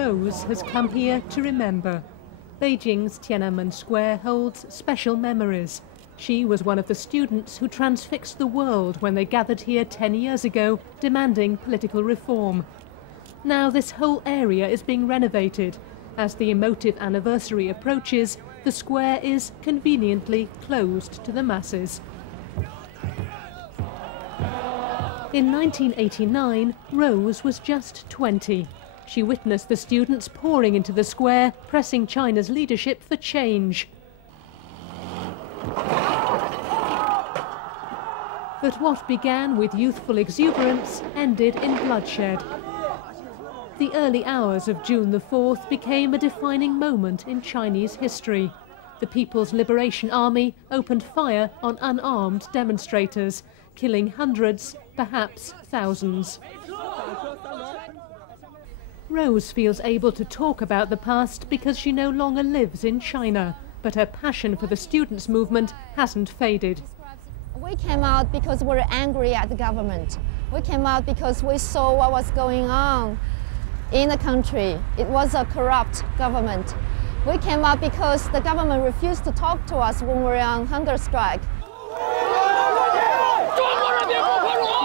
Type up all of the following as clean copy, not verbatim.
Rose has come here to remember. Beijing's Tiananmen Square holds special memories. She was one of the students who transfixed the world when they gathered here 10 years ago, demanding political reform. Now this whole area is being renovated. As the emotive anniversary approaches, the square is conveniently closed to the masses. In 1989, Rose was just 20. She witnessed the students pouring into the square, pressing China's leadership for change. But what began with youthful exuberance ended in bloodshed. The early hours of June the 4th became a defining moment in Chinese history. The People's Liberation Army opened fire on unarmed demonstrators, killing hundreds, perhaps thousands. Rose feels able to talk about the past because she no longer lives in China, but her passion for the students' movement hasn't faded. We came out because we were angry at the government. We came out because we saw what was going on in the country. It was a corrupt government. We came out because the government refused to talk to us when we were on hunger strike.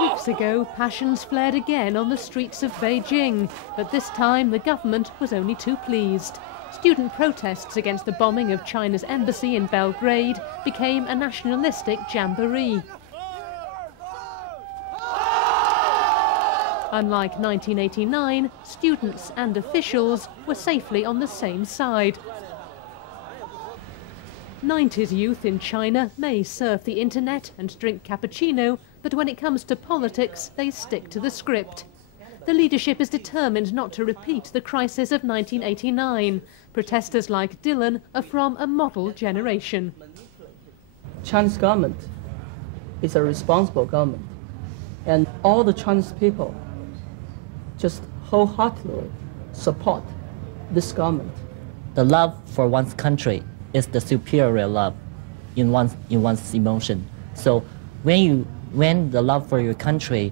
Weeks ago, passions flared again on the streets of Beijing, but this time the government was only too pleased. Student protests against the bombing of China's embassy in Belgrade became a nationalistic jamboree. Unlike 1989, students and officials were safely on the same side. 90s youth in China may surf the internet and drink cappuccino, but when it comes to politics, they stick to the script. The leadership is determined not to repeat the crisis of 1989. Protesters like Dylan are from a model generation. Chinese government is a responsible government, and all the Chinese people just wholeheartedly support this government. The love for one's country is the superior love in one's emotion. So when the love for your country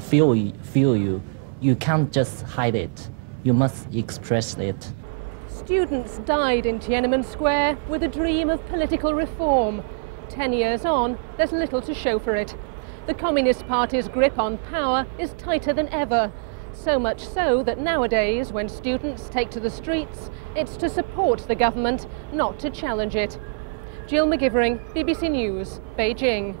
feel you, you can't just hide it. You must express it. Students died in Tiananmen Square with a dream of political reform. 10 years on, there's little to show for it. The Communist Party's grip on power is tighter than ever. So much so that nowadays, when students take to the streets, it's to support the government, not to challenge it. Jill McGivering, BBC News, Beijing.